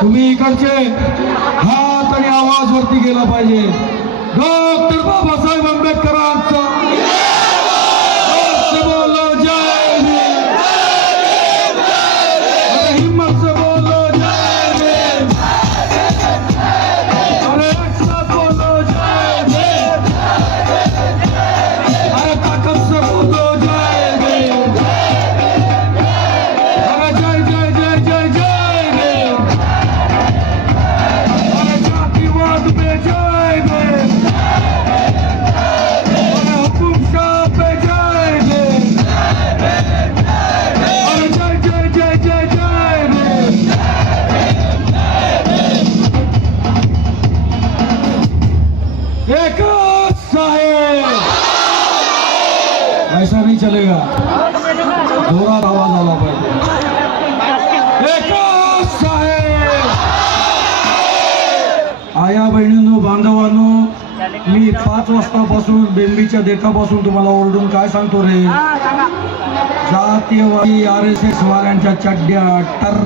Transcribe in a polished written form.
तुम्ही इकडचे हात आणि आवाज वरती गेला पाहिजे. डॉक्टर बाबासाहेब आंबेडकरांचा से बोलो जय भीम, अरे हिम्मत से बोलो जय भीम, अरे एक साथ बोलो जय भीम, अरे ताकत से बोलो जय भीम, अरे जय जय जय जय जय भीम, अरे जातिवाद पे जय भीम, अरे हुकुमशाह पे जय भीम, अरे जय जय जय जय जय भीम. एकच साहेब, ऐसा नहीं चलेगा, जोरात आवाज आला पाहिजे. एकच साहेब. आया बहिणींनो, बांधवांनो, मी 5 वाजतापासून बेंबीच्या देठापासून तुम्हाला ओरडून काय सांगतो रे, जातीयवादी RSS वाल्यांच्या चड्ड्या टर